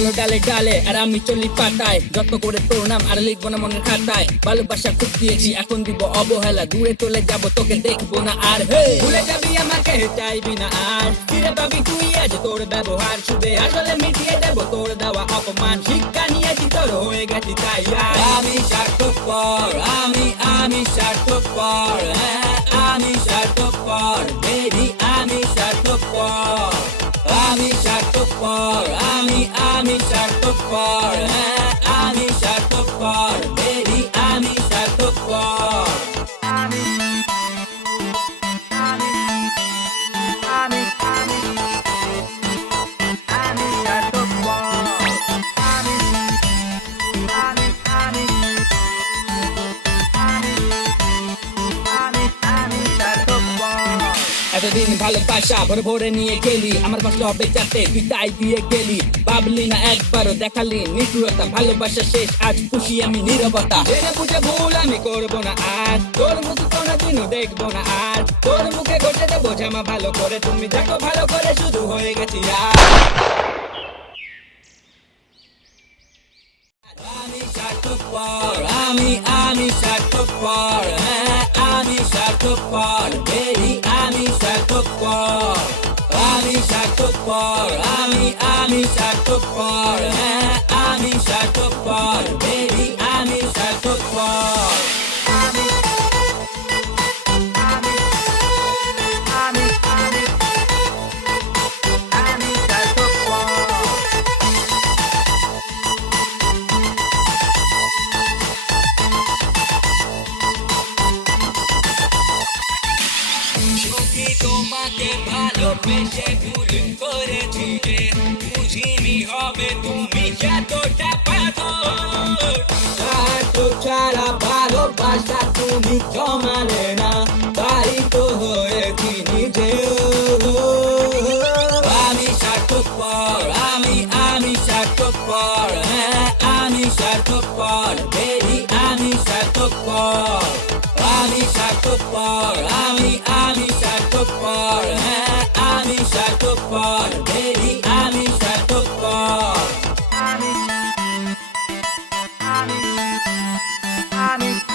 চলো ডালে ডালে, আর আমি চলি পাতায়। যত্ন করে তোর নাম আর লিখব না মনের খাতায়। ভালোবাসা খুব দিয়েছি, এখন দিব অবহেলা। দূরে চলে যাব, তোকে দেখব না আর। ভুলে যাবি আমাকে, চাইবি না আর। ফিরে পাবি তুই আজ তোর ব্যবহার। শুধু আসলে মিটিয়ে দেব তোর দেওয়া অপমান। শিক্ষা নিয়েছি, তোর হয়ে গেছি তাই আমি স্বার্থপর, আমি আমি স্বার্থপর হ্যাঁ আমি স্বার্থপর আমি স্বার্থপর আমি স্বার্থপর আমি আমি স্বার্থপর হ্যাঁ? এতদিন ভালোবাসা ভরে ভরে নিয়ে গেলি আমার কষ্ট হবে যাতে তুই তাই দিয়ে গেলি। ভাবলি না একবারও দেখালি, নিষ্ঠুরতা, ভালোবাসা শেষ। আজ খুশি আমি, নীরবতা। জেনে বুঝে ভুল আমি করব না আর তোর মুখ কোনোদিনও দেখব না আর তোর মুখে ঘটে দেবো জামা ভালো করে। তুমি দেখো ভালো করে, শুধু হয়ে গেছি আর আমি আমি আমি স্বার্থপর স্বার্থপর আমি আমি স্বার্থপর হ্যাঁ আমি স্বার্থপর বেরি আমি স্বার্থপর সত্যি তোমাকে ছাড়া তুমি জমালে না তাই তো হয়েছি নিজে আমি স্বার্থপর আমি আমি স্বার্থপর হ্যাঁ আমি স্বার্থপর বেরি আমি স্বার্থপর আমি স্বার্থপর আমি আমি স্বার্থপর হ্যাঁ আমি স্বার্থপর promise